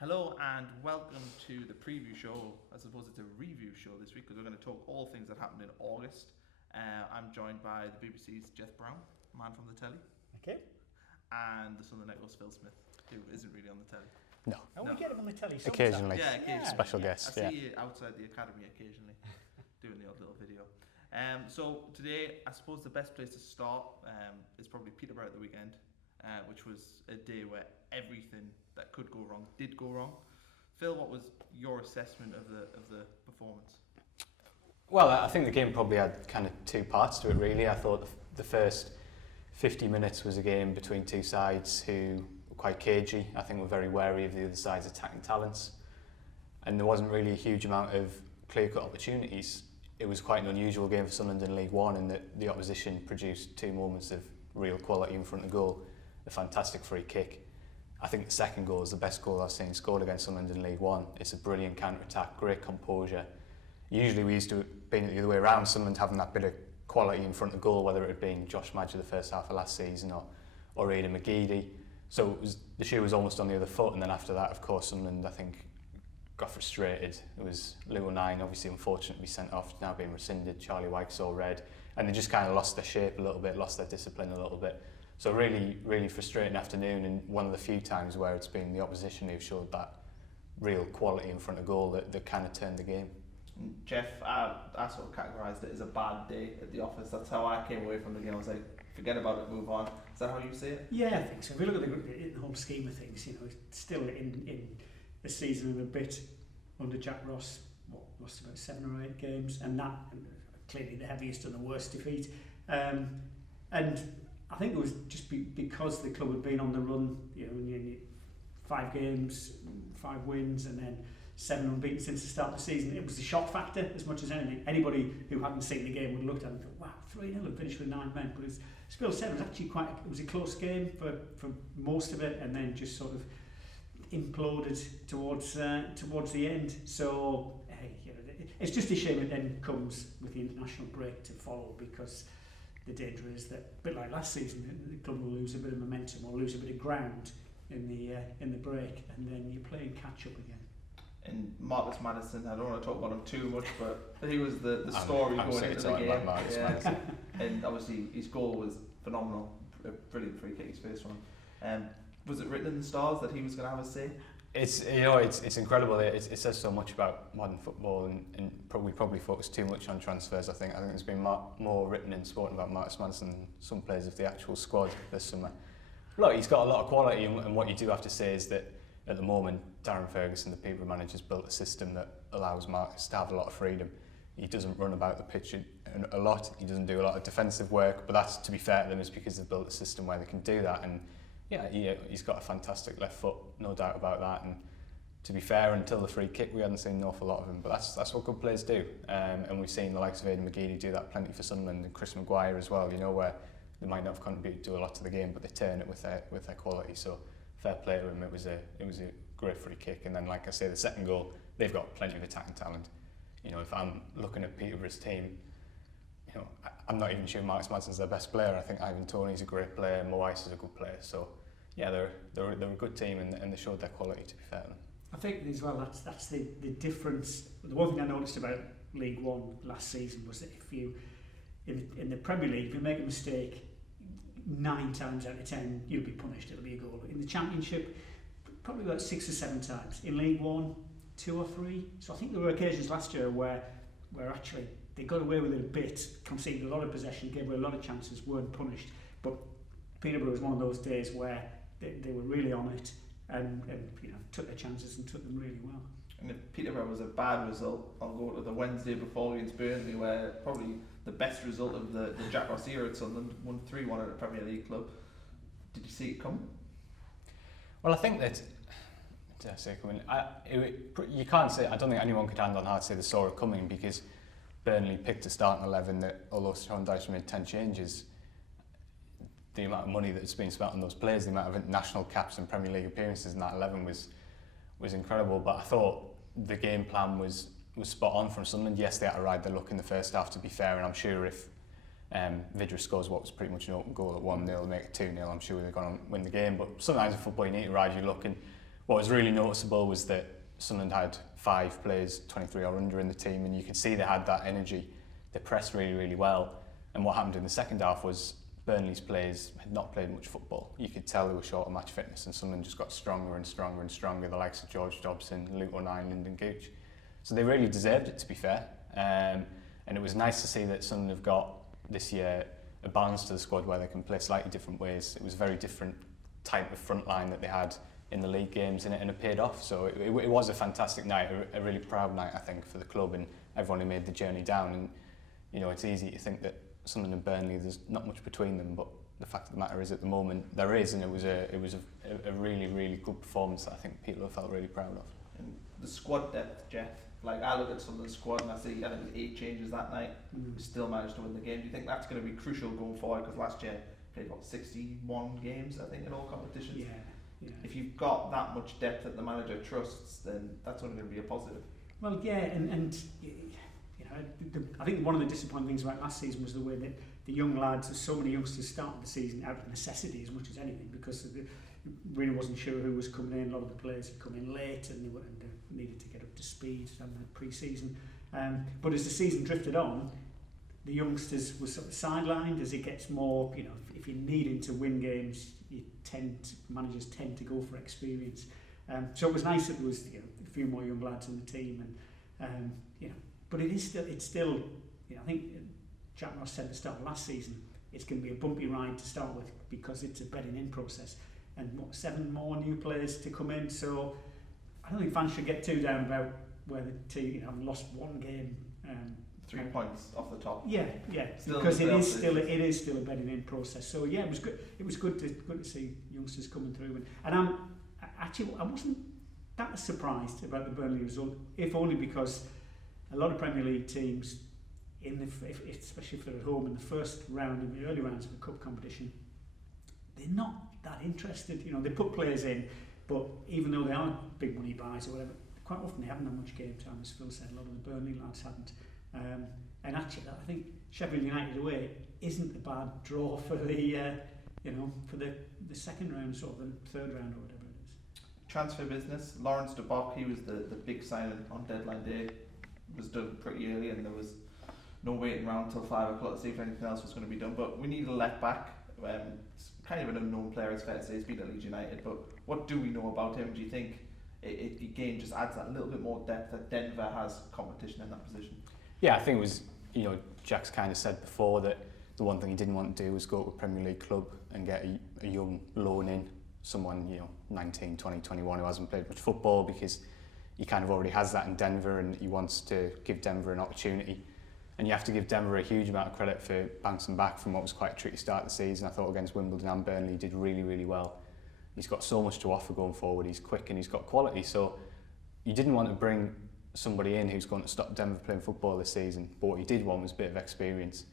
Hello and welcome to the preview show. I suppose it's a review show this week because we're going to talk all things that happened in August. I'm joined by the BBC's Jeff Brown, man from the telly, Okay. and the Sunderland Echo's Phil Smith, who isn't really on the telly. No. And No. we get him on the telly sometimes. Occasionally. Yeah, occasionally. Special I guest. see you outside the academy occasionally, doing the odd little video. So today, I suppose the best place to start is probably Peterborough at the weekend, which was a day where everything that could go wrong did go wrong. Phil, what was your assessment of the performance? Well, I think the game probably had kind of two parts to it, really. I thought the first 50 minutes was a game between two sides who were quite cagey. I think were very wary of the other side's attacking talents. And there wasn't really a huge amount of clear-cut opportunities. It was quite an unusual game for Sunderland in League One in that the opposition produced two moments of real quality in front of goal. A fantastic free kick. I think the second goal is the best goal I've seen scored against Sunderland in League One. It's a brilliant counter-attack, great composure. Usually we used to be the other way around, Sunderland having that bit of quality in front of goal, whether it had been Josh Madger the first half of last season or Aidan McGeady. So the shoe was almost on the other foot, and then after that, of course, Sunderland, I think, got frustrated. It was Lou O'Nien, obviously unfortunately sent off, now being rescinded. Charlie Wyke saw red, and they just kind of lost their shape a little bit, lost their discipline a little bit. So really, really frustrating afternoon, and one of the few times where it's been the opposition who've showed that real quality in front of goal that kind of turned the game. Jeff, I sort of categorised it as a bad day at the office. That's how I came away from the game. I was like, forget about it, move on. Is that how you see it? Yeah, I think so. If we look at the whole scheme of things, it's still in a season and a bit under Jack Ross, lost about 7 or 8 games, and that clearly the heaviest and the worst defeat. And I think it was just because the club had been on the run, 5 games, 5 wins, and then 7 unbeaten since the start of the season. It was the shock factor as much as anything. Anybody who hadn't seen the game would have looked at it and thought, wow, 3-0 and finished with 9 men. But as Phil said, it was actually it was a close game for most of it, and then just sort of imploded towards the end. So it's just a shame it then comes with the international break to follow, because the danger is that, a bit like last season, the club will lose a bit of momentum or lose a bit of ground in the break, and then you're playing catch up again. And Marcus Maddison, I don't want to talk about him too much, but he was the story going into the game. And obviously his goal was phenomenal, a brilliant free kick, his first one. Was it written in the stars that he was going to have a say? It's incredible. It says so much about modern football, and we probably focus too much on transfers. I think there's been more written in sport about Marcus Maddison than some players of the actual squad this summer. Look, he's got a lot of quality, and what you do have to say is that at the moment, Darren Ferguson, the Peterborough manager, has built a system that allows Marcus to have a lot of freedom. He doesn't run about the pitch a lot. He doesn't do a lot of defensive work, but that's, to be fair to them, is because they've built a system where they can do that. And yeah, he's got a fantastic left foot, no doubt about that. And to be fair, until the free kick, we hadn't seen an awful lot of him. But that's what good players do. And we've seen the likes of Aidan McGeady do that plenty for Sunderland, and Chris Maguire as well. Where they might not have contributed to a lot to the game, but they turn it with their quality. So fair play to him. It was a great free kick. And then, like I say, the second goal, they've got plenty of attacking talent. If I'm looking at Peterborough's team, I'm not even sure Marcus Madson's their best player. I think Ivan Toney's a great player, Mo Ice is a good player. So yeah, they're a good team, and they showed their quality, to be fair to them. I think as well that's the difference. The one thing I noticed about League One last season was that if you in the Premier League, if you make a mistake 9 times out of 10, you'll be punished. It'll be a goal. In the Championship, probably about 6 or 7 times. In League One, 2 or 3. So I think there were occasions last year where actually they got away with it a bit, conceded a lot of possession, gave away a lot of chances, weren't punished. But Peterborough was one of those days where they were really on it and took their chances and took them really well. And if Peterborough was a bad result, I'll go to the Wednesday before against Burnley, where probably the best result of the Jack Ross era at Sunderland, won 3-1 at a Premier League club. Did you see it coming? Well, I think that you can't say. I don't think anyone could hand on heart say they saw it coming, because Burnley picked a starting 11 that, although Sean Dyche made 10 changes, the amount of money that's been spent on those players, the amount of international caps and Premier League appearances in that 11 was incredible. But I thought the game plan was spot on from Sunderland. Yes, they had to ride their luck in the first half, to be fair, and I'm sure if Vidra scores what was pretty much an open goal at 1-0, make it 2-0, I'm sure they're going to win the game. But sometimes in football you need to ride your luck, and what was really noticeable was that Sunderland had 5 players 23 or under in the team, and you could see they had that energy. They pressed really, really well. And what happened in the second half was Burnley's players had not played much football. You could tell they were short of match fitness, and Sunderland just got stronger and stronger and stronger, the likes of George Dobson, Luke O'Neill, and Gooch. So they really deserved it, to be fair. And it was nice to see that Sunderland have got this year a balance to the squad where they can play slightly different ways. It was a very different type of front line that they had in the league games, and it paid off. So it was a fantastic night, a really proud night, I think, for the club and everyone who made the journey down. And you know, it's easy to think that Sunderland and Burnley, there's not much between them, but the fact of the matter is, at the moment, there is, and it was a really, really good performance that I think people have felt really proud of. And the squad depth, Jeff. Like, I look at Sunderland's squad and I see, I think, 8 changes that night. We still managed to win the game. Do you think that's going to be crucial going forward? Because last year played what, 61 games, I think, in all competitions. Yeah. If you've got that much depth that the manager trusts, then that's only going to be a positive. Well, yeah, and you know, I think one of the disappointing things about last season was the way that the young lads, there's so many youngsters started the season out of necessity as much as anything, because really wasn't sure who was coming in. A lot of the players had come in late and they needed to get up to speed and the pre-season. But as the season drifted on, the youngsters were sort of sidelined as it gets more, you know, if you're needing to win games, managers tend to go for experience. So it was nice that there was, you know, a few more young lads in the team, and you know, but it's still, you know, I think Jack Ross said at the start of last season, it's going to be a bumpy ride to start with because it's a bedding in process, and 7 more new players to come in. So I don't think fans should get too down about where the team, you know, lost 1 game. 3 points off the top. Yeah, still because it is still a bedding in process. So yeah, it was good. It was good to see youngsters coming through, and I wasn't that surprised about the Burnley result, if only because a lot of Premier League teams, especially if they're at home in the first round, in the early rounds of a cup competition, they're not that interested. You know, they put players in, but even though they are big money buys or whatever, quite often they haven't had much game time. As Phil said, a lot of the Burnley lads hadn't. And actually, I think Sheffield United away isn't a bad draw for the for the second round, sort of the third round or whatever it is. Transfer business. Lawrence de Bock, he was the big signing on deadline day. Was done pretty early, and there was no waiting around till 5 o'clock to see if anything else was going to be done. But we need a left back. It's kind of an unknown player, it's fair to say. He's been at Leeds United, but what do we know about him? Do you think it again just adds that little bit more depth that Denver has competition in that position? Yeah, I think it was, you know, Jack's kind of said before that the one thing he didn't want to do was go to a Premier League club and get a young loan in, someone, you know, 19, 20, 21 who hasn't played much football, because he kind of already has that in Denver, and he wants to give Denver an opportunity. And you have to give Denver a huge amount of credit for bouncing back from what was quite a tricky start of the season. I thought against Wimbledon and Burnley he did really, really well. He's got so much to offer going forward. He's quick and he's got quality. So you didn't want to bring somebody in who's going to stop Denver playing football this season, but what he did want was a bit of experience.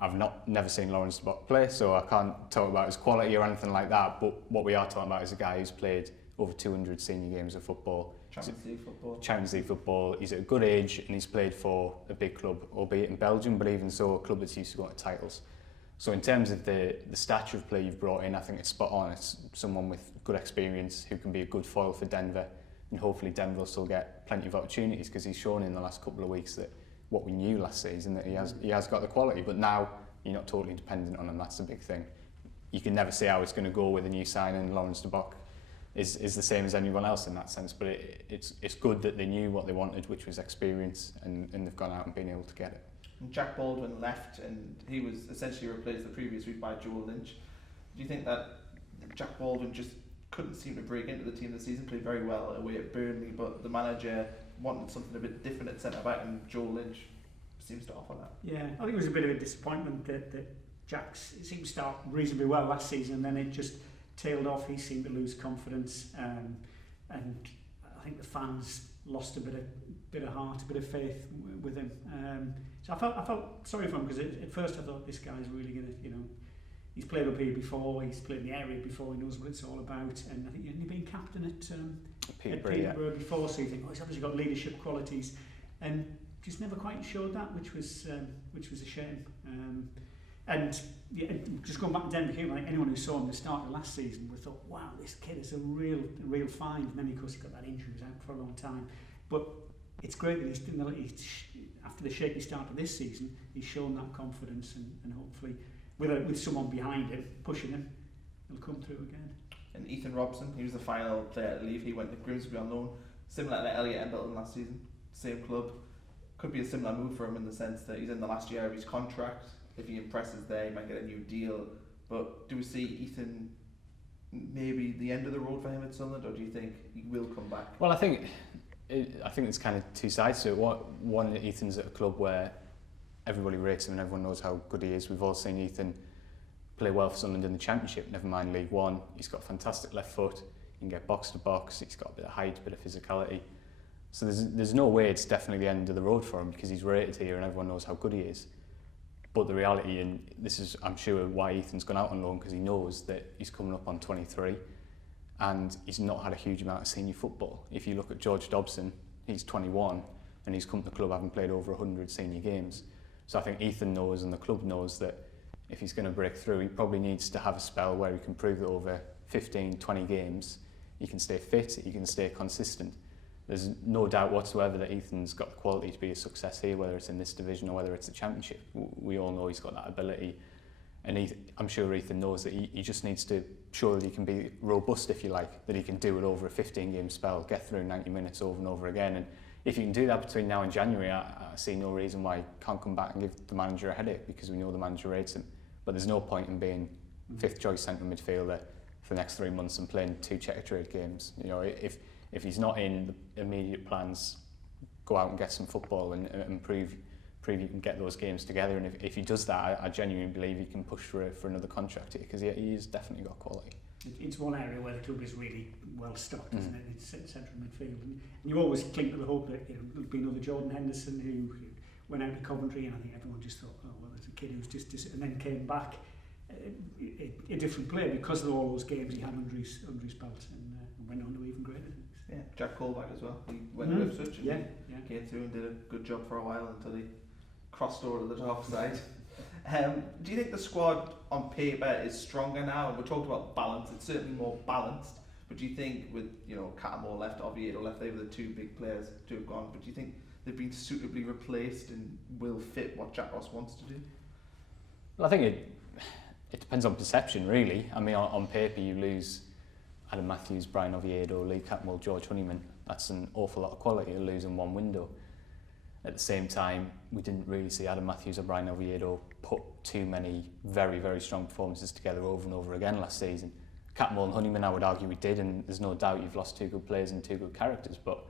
I've never seen Lawrence de Bock play, so I can't talk about his quality or anything like that, but what we are talking about is a guy who's played over 200 senior games of football. Champions League football. He's at a good age and he's played for a big club, albeit in Belgium, but even so, a club that's used to going to titles. So in terms of the stature of play you've brought in, I think it's spot on. It's someone with good experience who can be a good foil for Denver, and hopefully Denver will still get plenty of opportunities, because he's shown in the last couple of weeks that what we knew last season, that he has got the quality, but now you're not totally dependent on him. That's the big thing. You can never say how it's going to go with a new signing. Lawrence de Bock is the same as anyone else in that sense, but it's good that they knew what they wanted, which was experience, and they've gone out and been able to get it. And Jack Baldwin left, and he was essentially replaced the previous week by Joel Lynch. Do you think that Jack Baldwin just couldn't seem to break into the team this season? Played very well away at Burnley, but the manager wanted something a bit different at centre back, and Joel Lynch seems to offer that. Yeah, I think it was a bit of a disappointment that Jack seemed to start reasonably well last season, and then it just tailed off. He seemed to lose confidence, and I think the fans lost a bit of heart, a bit of faith with him. So I felt sorry for him, because at first I thought, this guy's really going to, you know, he's played up here before, he's played in the area before, he knows what it's all about, and I think he'd been captain at Peterborough before, so you think, oh, he's obviously got leadership qualities, and just never quite showed that, which was a shame. And yeah, just going back to Denver Hume, like anyone who saw him at the start of last season would have thought, wow, this kid is a real find. And then of course he got that injury, he was out for a long time. But it's great that after the shaky start of this season, he's shown that confidence, and hopefully with someone behind him pushing him, he'll come through again. And Ethan Robson, he was the final player to leave. He went to Grimsby on loan, similar to Elliot Embleton last season, same club. Could be a similar move for him in the sense that he's in the last year of his contract. If he impresses there, he might get a new deal. But do we see Ethan maybe the end of the road for him at Sunderland, or do you think he will come back? Well, I think it's kind of two sides to it. One, Ethan's at a club where everybody rates him and everyone knows how good he is. We've all seen Ethan play well for Sunderland in the Championship, never mind League One. He's got a fantastic left foot. He can get box to box. He's got a bit of height, a bit of physicality. So there's no way it's definitely the end of the road for him, because he's rated here and everyone knows how good he is. But the reality, and this is, I'm sure, why Ethan's gone out on loan, because he knows that he's coming up on 23 and he's not had a huge amount of senior football. If you look at George Dobson, he's 21 and he's come to the club having played over 100 senior games. So I think Ethan knows, and the club knows, that if he's going to break through, he probably needs to have a spell where he can prove that over 15, 20 games he can stay fit, he can stay consistent. There's no doubt whatsoever that Ethan's got the quality to be a success here, whether it's in this division or whether it's the Championship. We all know he's got that ability. And I'm sure Ethan knows that he just needs to show that he can be robust, if you like, that he can do it over a 15-game spell, get through 90 minutes over and over again. And if you can do that between now and January, I see no reason why he can't come back and give the manager a headache, because we know the manager rates him. But there's no point in being fifth-choice centre midfielder for the next 3 months and playing 2 checker trade games. You know, if he's not in the immediate plans, go out and get some football and prove you can get those games together. And if he does that, I genuinely believe he can push for another contract here, because he's definitely got quality. It's one area where the club is really well stocked, isn't it? It's central midfield, and you always cling to the hope that there'll be another Jordan Henderson who went out to Coventry, and I think everyone just thought, oh well, there's a kid who's just and then came back a different player because of all those games he had under his belt, and went on to even greater things. Yeah, Jack Colback as well. He went to Ipswich and came through and did a good job for a while until he crossed over to the dark side. Do you think the squad on paper is stronger now? We talked about balance. It's certainly more balanced. But do you think with Cattermole left, Oviedo left, they were the 2 big players to have gone. But do you think they've been suitably replaced and will fit what Jack Ross wants to do? Well, I think it depends on perception, really. I mean, on paper you lose Adam Matthews, Brian Oviedo, Lee Cattermole, George Honeyman. That's an awful lot of quality to lose in one window. At the same time, we didn't really see Adam Matthews or Brian Oviedo put too many very, very strong performances together over and over again last season. Cattermole and Honeyman, I would argue we did, and there's no doubt you've lost 2 good players and 2 good characters. But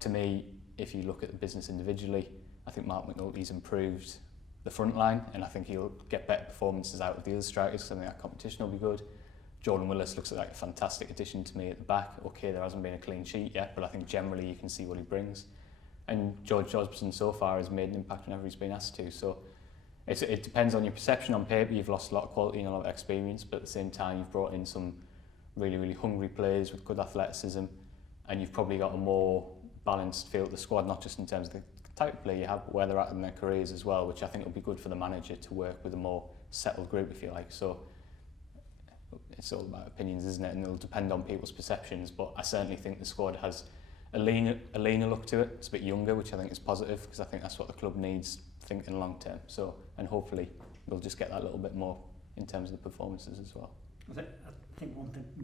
to me, if you look at the business individually, I think Mark McNulty's improved the front line, and I think he'll get better performances out of the other strikers, because I think that competition will be good. Jordan Willis looks like a fantastic addition to me at the back. Okay, there hasn't been a clean sheet yet, but I think generally you can see what he brings. And George Dobson so far has made an impact whenever he's been asked to. So it depends on your perception. On paper, you've lost a lot of quality and a lot of experience, but at the same time, you've brought in some really, really hungry players with good athleticism, and you've probably got a more balanced feel to the squad, not just in terms of the type of player you have, but where they're at in their careers as well, which I think will be good for the manager to work with a more settled group, if you like. So it's all about opinions, isn't it? And it'll depend on people's perceptions, but I certainly think the squad has a leaner look to it. It's a bit younger, which I think is positive, because I think that's what the club needs thinking long term. So, and hopefully we'll just get that little bit more in terms of the performances as well. I think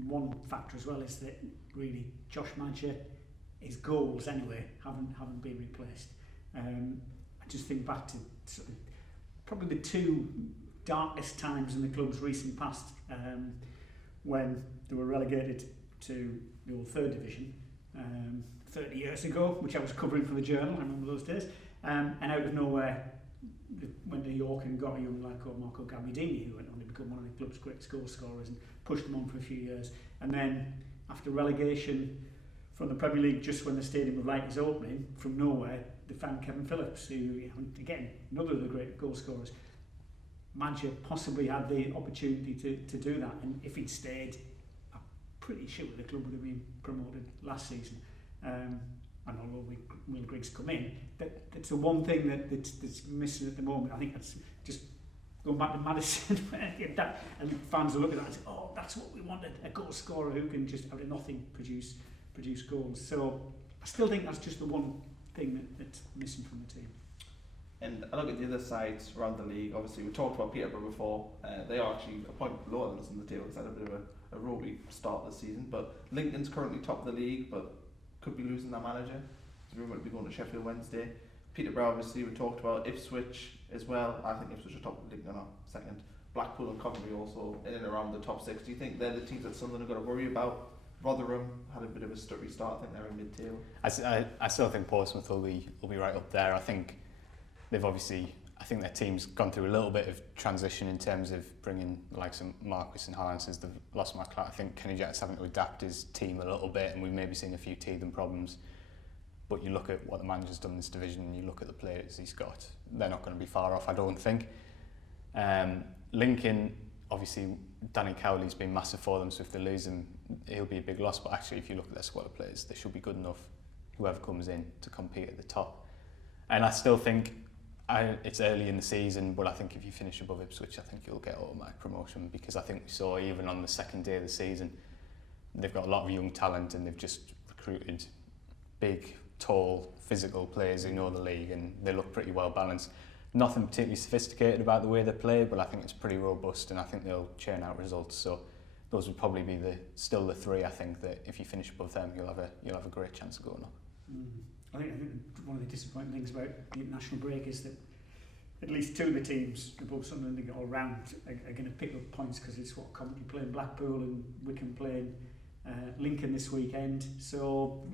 one factor as well is that really Josh Madger, his goals anyway haven't been replaced. I just think back to sort of probably the 2 darkest times in the club's recent past, when they were relegated to the old 3rd division 30 years ago, which I was covering for the Journal. I remember those days. And out of nowhere, they went to York and got a young lad called Marco Gabbiadini, who went on to become one of the club's great goal scorers, and pushed them on for a few years. And then after relegation from the Premier League, just when the Stadium of Light is opening, from nowhere, they found Kevin Phillips, who, again, another of the great goal scorers. Madger possibly had the opportunity to do that, and if he'd stayed, I'm pretty sure the club would have been promoted last season. And although Will Griggs come in, that's the one thing that's missing at the moment. I think that's just going back to Madison, and fans will look at that and say, oh, that's what we wanted, a goal scorer who can just out of nothing produce goals. So I still think that's just the one thing that's missing from the team. And I look at the other sides around the league. Obviously, we talked about Peterborough before. They are actually a point lower than us in the table because they had a bit of a ropey start this season. But Lincoln's currently top of the league, but could be losing their manager. There's rumoured to be going to Sheffield Wednesday. Peterborough, obviously, we talked about Ipswich as well. I think Ipswich are top of the league, not second. Blackpool and Coventry also in and around the top 6. Do you think they're the teams that Sunderland have got to worry about? Rotherham had a bit of a stuttery start. I think they're in mid-table. I still think Portsmouth will be right up there. I think they've obviously, I think their team's gone through a little bit of transition in terms of bringing the likes of Marcus and Haaland since they've lost McClart. I think Kenny Jet's having to adapt his team a little bit, and we've maybe seen a few teething problems. But you look at what the manager's done in this division and you look at the players he's got, they're not going to be far off, I don't think. Lincoln, obviously, Danny Cowley's been massive for them, so if they lose him, he'll be a big loss. But actually, if you look at their squad of players, they should be good enough, whoever comes in, to compete at the top. And I still think it's early in the season, but I think if you finish above Ipswich, I think you'll get automatic promotion, because I think we saw even on the second day of the season, they've got a lot of young talent and they've just recruited big, tall, physical players who know the league, and they look pretty well balanced. Nothing particularly sophisticated about the way they play, but I think it's pretty robust, and I think they'll churn out results. So those would probably be still the three. I think that if you finish above them, you'll have a great chance of going up. I think one of the disappointing things about the international break is that at least two of the teams above Sunderland all round are going to pick up points, because it's what Coventry playing Blackpool and Wycombe playing Lincoln this weekend. So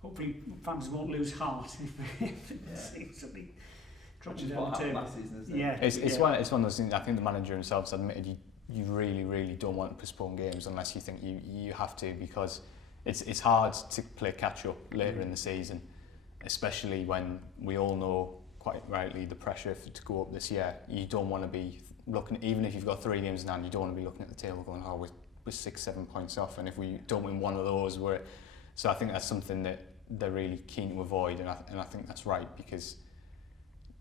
hopefully fans won't lose heart if it seems to be dropping down the table. Last season, isn't it? Yeah, it's one of those things. I think the manager himself has admitted you really, really don't want to postpone games unless you think you have to, because it's hard to play catch up later in the season, especially when we all know quite rightly the pressure to go up this year. You don't want to be looking, even if you've got 3 games in hand, you don't want to be looking at the table going, oh, we're 6-7 points off, and if we don't win one of those, so I think that's something that they're really keen to avoid, and I think that's right, because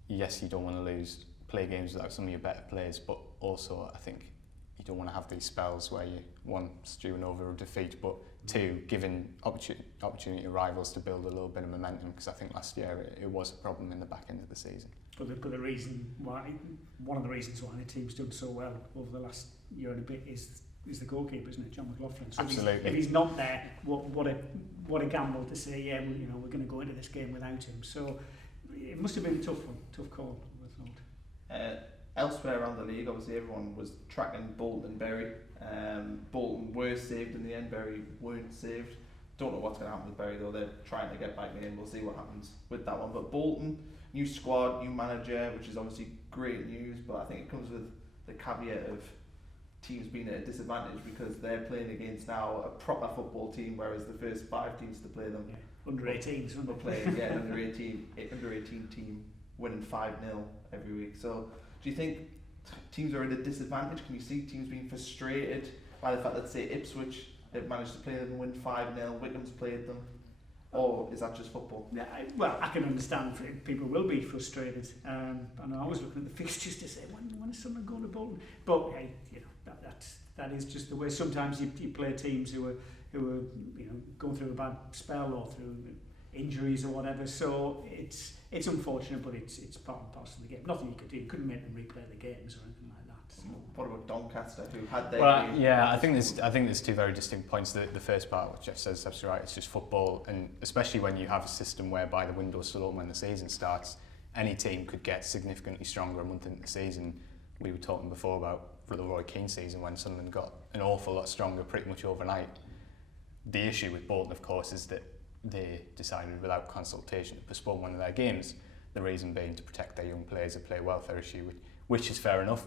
yes, you don't want to play games without some of your better players, but also I think you don't want to have these spells where you, one, stewing over a defeat, but two, giving opportunity to rivals to build a little bit of momentum, because I think last year it was a problem in the back end of the season. But the reason why, one of the reasons why the team's done so well over the last year and a bit is the goalkeeper, isn't it, John McLaughlin? So Absolutely. If he's not there, what a gamble to say, yeah, we're going to go into this game without him. So it must have been a tough call, I thought. Elsewhere around the league, obviously everyone was tracking Bolton and Bury. Bolton were saved in the end, Bury weren't saved. Don't know what's going to happen with Bury though, they're trying to get back in, we'll see what happens with that one. But Bolton, new squad, new manager, which is obviously great news, but I think it comes with the caveat of teams being at a disadvantage, because they're playing against now a proper football team, whereas the first 5 teams to play them under 18s, were playing under 18 team winning 5-0 every week. So do you think teams are at a disadvantage? Can you see teams being frustrated by the fact that, say, Ipswich have managed to play them and win 5-0, Wycombe's played them? Or is that just football? Yeah, I can understand people will be frustrated. And I was looking at the fixtures to say, when is someone going to Bolton? But hey, that is just the way. Sometimes you play teams who are going through a bad spell or through injuries or whatever. So it's unfortunate, but it's part and parcel of the game. Nothing you could do. You couldn't make them replay the games or anything like that. So. What about Doncaster, who had their game? Yeah, I think there's 2 very distinct points. The first part, which Jeff says is absolutely right, it's just football, and especially when you have a system whereby the window's still open when the season starts, any team could get significantly stronger a month into the season. We were talking before about the Roy Keane season when Sunderland got an awful lot stronger pretty much overnight. The issue with Bolton, of course, is that they decided without consultation to postpone one of their games, the reason being to protect their young players, a player welfare issue, which is fair enough,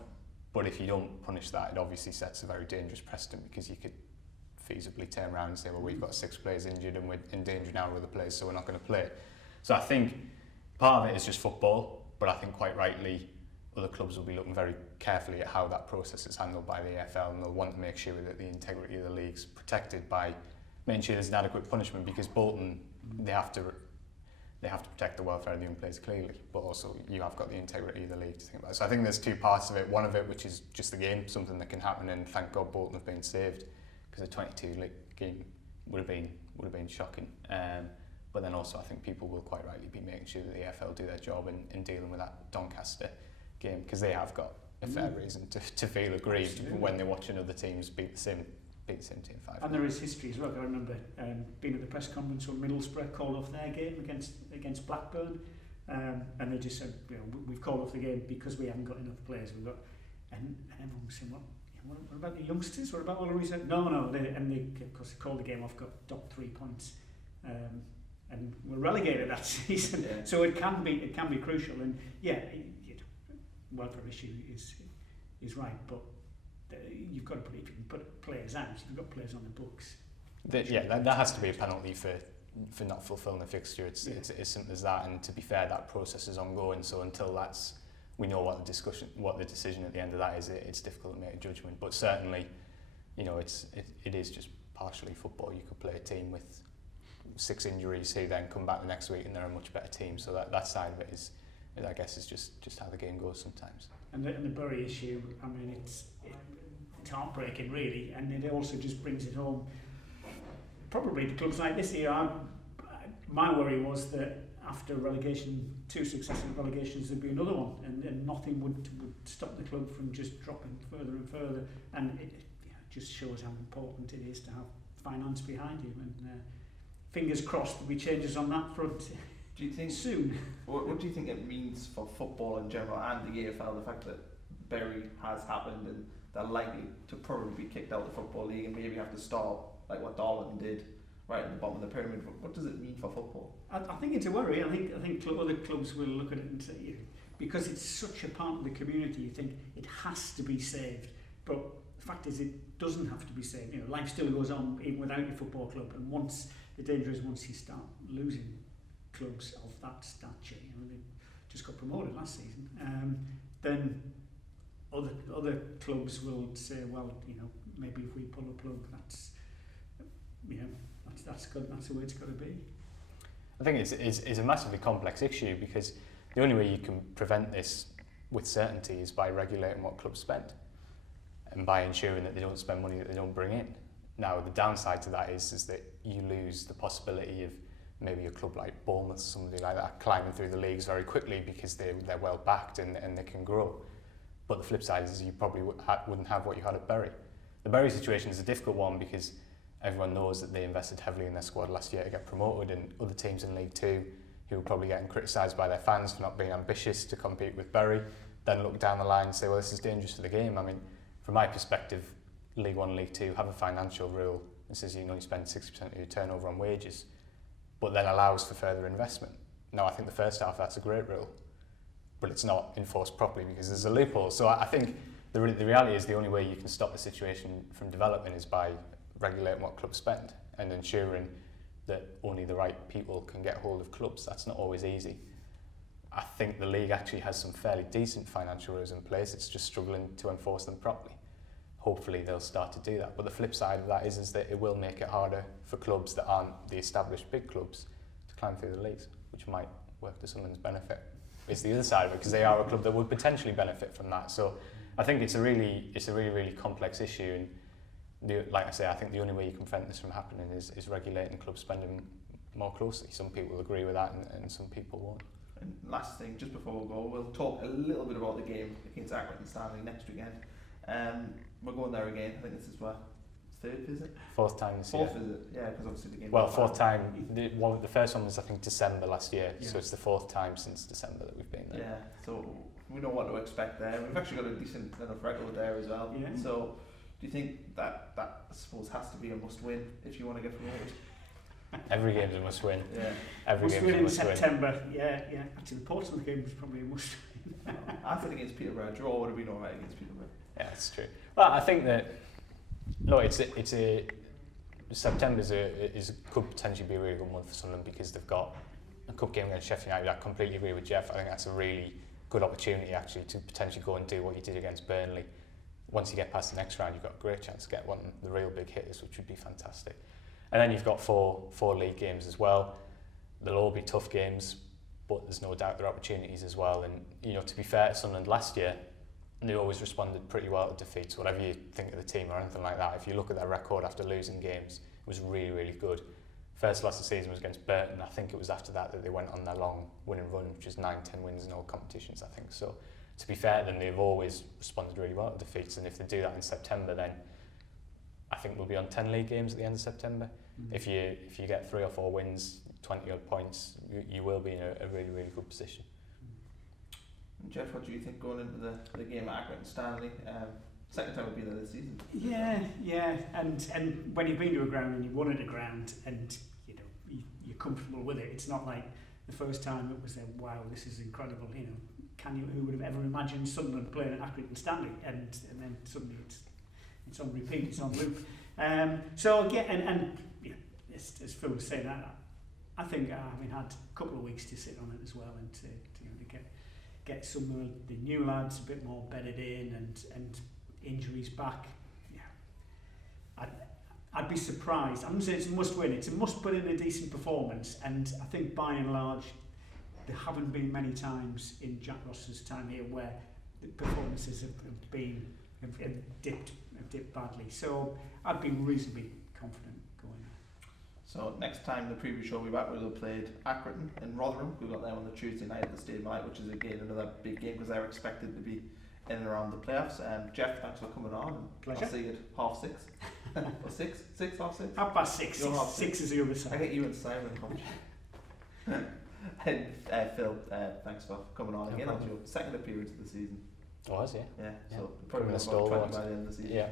but if you don't punish that, it obviously sets a very dangerous precedent, because you could feasibly turn around and say, well, we've got 6 players injured and we're in danger now with the players, so we're not going to play. So I think part of it is just football, but I think quite rightly other clubs will be looking very carefully at how that process is handled by the AFL, and they'll want to make sure that the integrity of the league's protected by making sure there's an adequate punishment, because Bolton, they have to they have to protect the welfare of the young players clearly, but also you have got the integrity of the league to think about. So I think there's two parts of it. One of it, which is just the game, something that can happen, and thank God Bolton have been saved, because a 22 league game would have been shocking. But then also I think people will quite rightly be making sure that the EFL do their job in dealing with that Doncaster game, because they have got a fair reason to feel aggrieved when they're watching other teams beat the same team 5. And there is history as well. I remember being at the press conference when Middlesbrough called off their game against Blackburn, and they just said, we've called off the game because we haven't got enough players. And everyone was saying, what about the youngsters? What about all the reason? No. And they of course they called the game off, got docked 3 points, and were relegated that season. Yeah. So it can be crucial. And welfare issue is right, but you've got to if you can put players out, you've got players on the books. That has to be a penalty for not fulfilling the fixture. It's as simple as that. And to be fair, that process is ongoing. So until we know what the decision at the end of that is, it's difficult to make a judgment. But certainly, it is just partially football. You could play a team with 6 injuries who then come back the next week and they're a much better team. So that side of it is I guess, is just how the game goes sometimes. And the Bury issue, I mean, it's heartbreaking, really, and it also just brings it home. Probably to clubs like this year, my worry was that after relegation, 2 successive relegations, there'd be another one, and nothing would stop the club from just dropping further and further. And it just shows how important it is to have finance behind you. And fingers crossed there'll be changes on that front. Do you think soon? What do you think it means for football in general and the EFL, the fact that Bury has happened and they're likely to probably be kicked out of the Football League and maybe have to start like what Darlington did right at the bottom of the pyramid? What does it mean for football? I think it's a worry. I think other clubs will look at it and say, because it's such a part of the community, you think it has to be saved. But the fact is, it doesn't have to be saved. Life still goes on even without your football club. And the danger is once you start losing clubs of that stature, they just got promoted last season, then other clubs will say, well, maybe if we pull a plug, that's good, that's the way it's got to be. I think it's a massively complex issue, because the only way you can prevent this with certainty is by regulating what clubs spend and by ensuring that they don't spend money that they don't bring in. Now, the downside to that is that you lose the possibility of maybe a club like Bournemouth, somebody like that, climbing through the leagues very quickly because they're well backed and they can grow. But the flip side is you probably wouldn't have what you had at Bury. The Bury situation is a difficult one because everyone knows that they invested heavily in their squad last year to get promoted, and other teams in League Two who are probably getting criticised by their fans for not being ambitious to compete with Bury then look down the line and say, well, this is dangerous for the game. I mean, from my perspective, League One and League Two have a financial rule that says you can only spend 60% of your turnover on wages, but then allows for further investment. Now, I think the first half, that's a great rule, but it's not enforced properly because there's a loophole. So I think the reality is the only way you can stop the situation from developing is by regulating what clubs spend and ensuring that only the right people can get hold of clubs. That's not always easy. I think the league actually has some fairly decent financial rules in place. It's just struggling to enforce them properly. Hopefully they'll start to do that. But the flip side of that is that it will make it harder for clubs that aren't the established big clubs to climb through the leagues, which might work to Sunderland's benefit. It's the other side of it, because they are a club that would potentially benefit from that. So I think it's a really complex issue, and like I say, I think the only way you can prevent this from happening is regulating club spending more closely. Some people agree with that, and some people won't. And last thing, just before we go, we'll talk a little bit about the game against Accrington Stanley next weekend. We're going there again. I think this is what, 3rd visit? 4th time this year. 4th visit, yeah, because obviously the game. Well, 4th time. The first one was, I think, December last year, so it's the 4th time since December that we've been there. Yeah, so we know what to expect there. We've actually got a decent enough record there as well. Yeah. So, do you think that I suppose has to be a must-win if you want to get promoted? Every game's a must-win. Yeah. Every game's win a in must-win. September. Yeah. Actually, the Portsmouth game was probably a must-win. I think against Peterborough, a draw would have been alright against Peterborough. Yeah, that's true. Well, I think that September could potentially be a really good month for Sunderland because they've got a cup game against Sheffield United. I completely agree with Jeff. I think that's a really good opportunity actually to potentially go and do what you did against Burnley. Once you get past the next round, you've got a great chance to get one of the real big hitters, which would be fantastic. And then you've got four league games as well. they'll all be tough games, but there's no doubt there are opportunities as well. And to be fair to Sunderland last year, they always responded pretty well to defeats, whatever you think of the team or anything like that. If you look at their record after losing games, it was really, really good. First loss of the season was against Burton. I think it was after that they went on their long winning run, which is 9-10 wins in all competitions, I think. So to be fair to them, they've always responded really well to defeats, and if they do that in September, then I think we'll be on 10 league games at the end of September. If you get 3 or 4 wins, 20 odd points, you will be in a really, really good position. Jeff, what do you think going into the game at Accrington Stanley? Second time we've been there this season. Yeah, and when you've been to a ground and you've won at a ground and you're comfortable with it, it's not like the first time it was wow, this is incredible. Who would have ever imagined Sunderland playing at Accrington Stanley, and then suddenly it's on repeat, it's on loop. So again, as Phil was saying, I think having had a couple of weeks to sit on it as well, and to get some of the new lads a bit more bedded in and injuries back. Yeah, I'd be surprised. I'm going to say it's a must win. It's a must put in a decent performance, and I think by and large there haven't been many times in Jack Ross's time here where the performances have dipped badly. So I'd be reasonably confident going there. So next time the preview show will be back, we'll have played Accrington in Rotherham. We've got them on the Tuesday night at the Stadium Light, which is again another big game because they're expected to be in and around the playoffs. Jeff, thanks for coming on. Pleasure. I'll see you at 6:30. Or 6? 6:30? 6:30. You're half 6 is the other side. I get you and Simon coach. And Phil, thanks for coming on again. That was your second appearance of the season. Oh, was, yeah. Yeah, Yeah. so probably Coming about a stalwart 20 by the end of the season. Yeah.